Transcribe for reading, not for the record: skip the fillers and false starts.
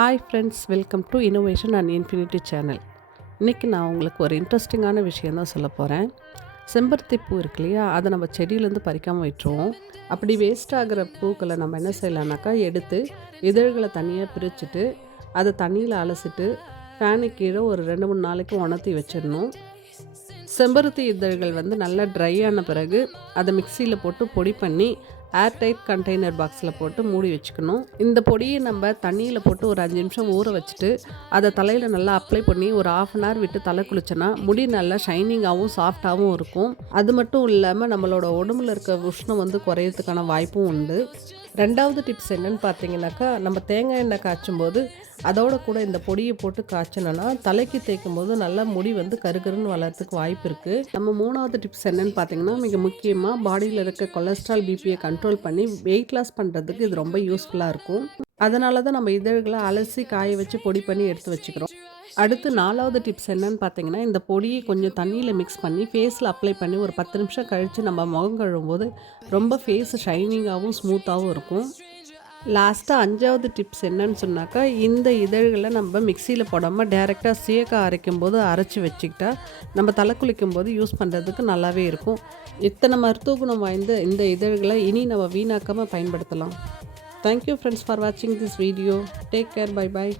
Hi friends, welcome to innovation and infinity channel. இன்றைக்கி நான் உங்களுக்கு ஒரு இன்ட்ரெஸ்டிங்கான விஷயம் தான் சொல்ல போகிறேன். செம்பருத்தி பூ இருக்கு இல்லையா, அதை நம்ம செடியிலேருந்து பறிக்காமல் விட்டுருவோம். அப்படி வேஸ்ட் ஆகிற பூக்களை நம்ம என்ன செய்யலாம்னாக்கா, எடுத்து இதழ்களை தனியாக பிரிச்சுட்டு அதை தண்ணியில் அலசிட்டு ஃபேனுக்கு கீழே ஒரு 2-3 நாளைக்கு உணர்த்தி வச்சிடணும். செம்பருத்தி இதழ்கள் நல்லா ட்ரை ஆன பிறகு அதை மிக்சியில் போட்டு பொடி பண்ணி ஏர்டைட் கண்டெய்னர் பாக்ஸில் போட்டு மூடி வச்சுக்கணும். இந்த பொடியை நம்ம தண்ணியில் போட்டு ஒரு 5 நிமிஷம் ஊற வச்சுட்டு அதை தலையில் நல்லா அப்ளை பண்ணி ஒரு 1/2 அன் ஹவர் விட்டு தலை குளிச்சோன்னா முடி நல்லா ஷைனிங்காகவும் சாஃப்டாகவும் இருக்கும். அது மட்டும் இல்லாமல் நம்மளோட உடம்புல இருக்க உஷ்ணம் குறையிறதுக்கான வாய்ப்பும் உண்டு. 2வது டிப்ஸ் என்னென்னு பார்த்தீங்கன்னாக்கா, நம்ம தேங்காய் எண்ணெய் காய்ச்சும் போது அதோட கூட இந்த பொடியை போட்டு காய்ச்சணும்னா தலைக்கு தேய்க்கும் போது நல்லா முடி கருகருன்னு வளர்கிறதுக்கு வாய்ப்பு இருக்குது. நம்ம 3வது டிப்ஸ் என்னென்னு பார்த்தீங்கன்னா, மிக முக்கியமாக பாடியில் இருக்க கொலஸ்ட்ரால் பிபியை கண்ட்ரோல் பண்ணி வெயிட் லாஸ் பண்ணுறதுக்கு இது ரொம்ப யூஸ்ஃபுல்லாக இருக்கும். அதனால தான் நம்ம இதழ்களை அலசி காய வச்சு பொடி பண்ணி எடுத்து வச்சுக்கிறோம். அடுத்து 4வது டிப்ஸ் என்னன்னு பார்த்தீங்கன்னா, இந்த பொடியை கொஞ்சம் தண்ணியில் மிக்ஸ் பண்ணி ஃபேஸில் அப்ளை பண்ணி ஒரு 10 நிமிஷம் கழித்து நம்ம முகம் கழுவும்போது ரொம்ப ஃபேஸ் ஷைனிங்காகவும் ஸ்மூத்தாகவும் இருக்கும். லாஸ்ட்டாக 5வது டிப்ஸ் என்னன்னு சொன்னாக்கா, இந்த இதழ்களை நம்ம மிக்சியில் போடாமல் டைரெக்டாக சீயக்காய் அரைக்கும் போது அரைச்சி வச்சுக்கிட்டா நம்ம தலை குளிக்கும் போது யூஸ் பண்ணுறதுக்கு நல்லாவே இருக்கும். இத்தனை மருத்துவ குணம் வாய்ந்த இந்த இதழ்களை இனி நம்ம வீணாக்காமல் பயன்படுத்தலாம். தேங்க்யூ ஃப்ரெண்ட்ஸ் ஃபார் வாட்சிங் this video. Take care. Bye bye.